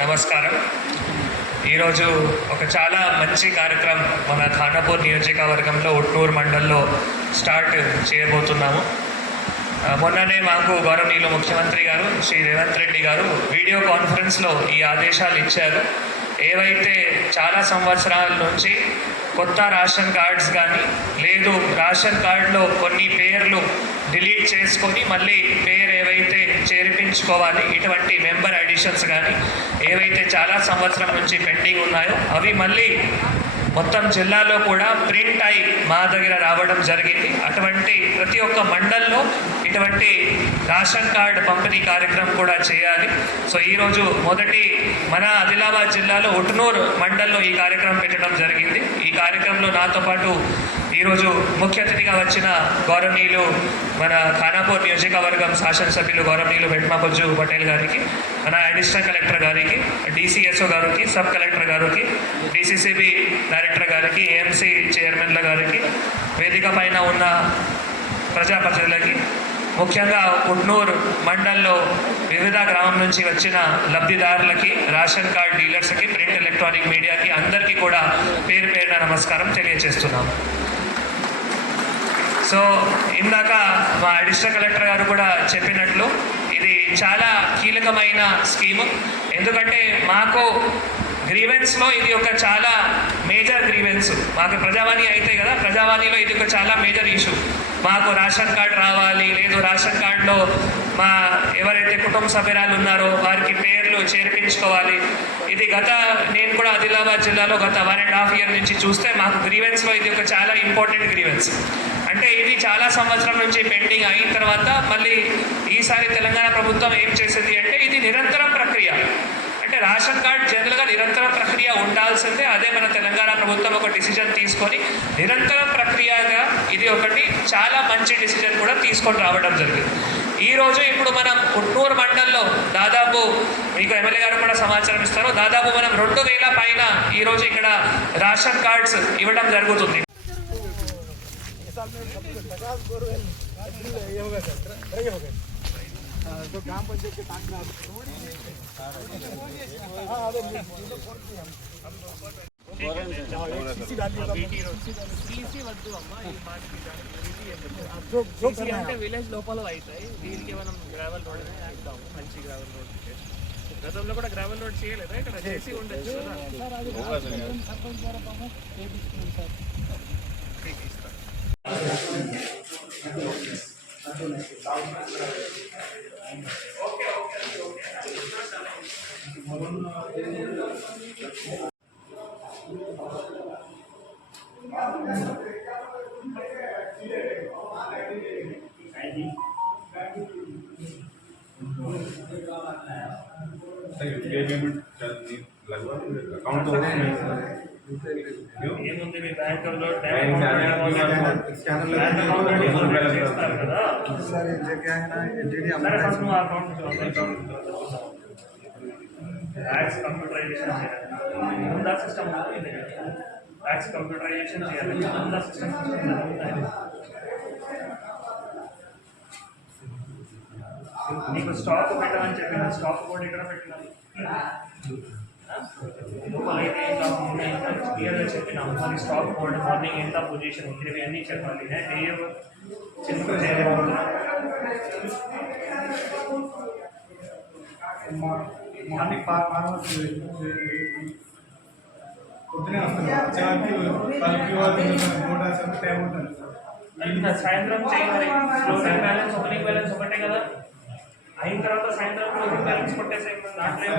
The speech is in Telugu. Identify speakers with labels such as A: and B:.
A: నమస్కారం. ఈరోజు ఒక చాలా మంచి కార్యక్రమం మన ఖానాపూర్ నియోజకవర్గంలో ఉట్నూరు మండల్లో స్టార్ట్ చేయబోతున్నాము. మొన్ననే మాకు గౌరవనీయులు ముఖ్యమంత్రి గారు శ్రీ రేవంత్ రెడ్డి గారు వీడియో కాన్ఫరెన్స్లో ఈ ఆదేశాలు ఇచ్చారు. ఏవైతే చాలా సంవత్సరాల నుంచి కొత్త రేషన్ కార్డ్స్ కానీ లేదు రేషన్ కార్డులో కొన్ని పేర్లు డిలీట్ చేసుకొని మళ్ళీ పేరు ఏవైతే చేర్పించుకోవాలి ఇటువంటి మెంబర్ అడిషన్స్ కానీ ఏవైతే చాలా సంవత్సరం నుంచి పెండింగ్ ఉన్నాయో అవి మళ్ళీ మొత్తం జిల్లాలో కూడా ప్రింట్ అయి మా దగ్గర రావడం జరిగింది. అటువంటి ప్రతి ఒక్క మండల్లో ఇటువంటి రేషన్ కార్డు పంపిణీ కార్యక్రమం కూడా చేయాలి. సో ఈరోజు మొదటి మన ఆదిలాబాద్ జిల్లాలో ఉట్నూరు మండల్లో ఈ కార్యక్రమం పెట్టడం జరిగింది. ఈ కార్యక్రమంలో నాతో పాటు ఈరోజు ముఖ్య అతిథిగా వచ్చిన గౌరవనీయులు మన ఖానాపూర్ నియోజకవర్గం శాసనసభ్యులు గౌరవనీయులు వెట్మాపజ్జు పటేల్ గారికి మన అడిషనల్ కలెక్టర్ గారికి డీసీఎస్ఓ గారికి సబ్ కలెక్టర్ గారికి డిసిసిబి డైరెక్టర్ గారికి ఏఎంసీ చైర్మన్ల గారికి వేదిక పైన ఉన్న ప్రజాప్రతినిధులకి ముఖ్యంగా కుట్నూరు మండల్లో వివిధ గ్రామం నుంచి వచ్చిన లబ్ధిదారులకి రేషన్ కార్డ్ డీలర్స్కి ప్రింట్ ఎలక్ట్రానిక్ మీడియాకి అందరికీ కూడా పేరు పేరున నమస్కారం తెలియజేస్తున్నాం సో ఇందాక మా అడిషనల్ కలెక్టర్ గారు కూడా చెప్పినట్లు ఇది చాలా కీలకమైన స్కీము. ఎందుకంటే మాకు గ్రీవెన్స్లో ఇది ఒక చాలా మేజర్ గ్రీవెన్స్. మాకు ప్రజావాణి అయితే కదా ప్రజావాణిలో ఇది ఒక చాలా మేజర్ ఇష్యూ. మాకు రేషన్ కార్డ్ రావాలి లేదు రేషన్ కార్డులో మా ఎవరైతే కుటుంబ సభ్యురాలు ఉన్నారో వారికి పేర్లు చేర్పించుకోవాలి. ఇది గత నేను కూడా ఆదిలాబాద్ జిల్లాలో గత వన్ అండ్ హాఫ్ ఇయర్ నుంచి చూస్తే మాకు గ్రీవెన్స్లో ఇది ఒక చాలా ఇంపార్టెంట్ గ్రీవెన్స్. అంటే ఇది చాలా సంవత్సరం నుంచి పెండింగ్ అయిన తర్వాత మళ్ళీ ఈసారి తెలంగాణ ప్రభుత్వం ఏం చేసింది అంటే ఇది నిరంతరం ప్రక్రియ. అంటే రేషన్ కార్డ్ జనరల్గా నిరంతర ప్రక్రియ ఉండాల్సిందే. అదే మన తెలంగాణ ప్రభుత్వం ఒక డిసిజన్ తీసుకొని నిరంతర ప్రక్రియగా ఇది ఒకటి చాలా మంచి డిసిజన్ కూడా తీసుకొని రావడం జరిగింది. ఈరోజు ఇప్పుడు మనం పుట్టూరు మండల్లో దాదాపు మీకు ఎమ్మెల్యే గారు కూడా సమాచారం ఇస్తారు. దాదాపు మనం రెండు వేల పైన ఈ రోజు ఇక్కడ రేషన్ కార్డ్స్ ఇవ్వడం జరుగుతుంది.
B: సీసీ అంటే విలేజ్ లోపల అవుతాయి దీనికి మనం గ్రావెల్ రోడ్ వేద్దాం మంచి గ్రావెల్ రోడ్ గతంలో కూడా గ్రావెల్ రోడ్ చేయలేదా ఇక్కడ చేసి ఉండొచ్చు కదా
C: ये पेमेंट लगवा अकाउंट तो होगा नहीं क्यों
A: ఏముంది మీ బ్యాంక్ లో
C: बैंक स्कैनर
A: బ్యాంక్ అకౌంట్ అనేది జనరేట్ చేస్తారు కదా
D: सर ये क्या है ना ये डीडी
A: సరే ఫస్ట్ నువ్వు అకౌంట్ ట్యాక్స్ కంప్యూటరైజేషన్ చేయాలి ఉందా సిస్టమ్ ట్యాక్స్ కంప్యూటరైజేషన్ చేయాలి ఉందా సిస్టమ్ నీకు స్టాక్ పెట్టమని చెప్పిన స్టాక్ కూడా ఇక్కడ పెట్టినాను లోపలైతే ఇంకా క్లియర్గా చెప్పినాము మరి స్టాక్ హోల్డ్ మార్నింగ్ ఎంత పొజిషన్ ఉంది ఇవి అన్నీ చెప్పాలి నేను ఏ చిన్న చేయలేకపోతున్నాను
D: మార్నింగ్ ఫార్మర్స్ పొద్దునే వస్తారు చాకి పలుకి వాళ్ళు నూట అసలు టైం ఉంటుంది
A: ఇంకా సాయంత్రం చేయాలి క్లోజింగ్ బ్యాలెన్స్ ఓపెనింగ్ బ్యాలెన్స్ ఒకటే కదా అయిన తర్వాత సాయంత్రం బ్యాలెన్స్ కొట్టేసే దాంట్లో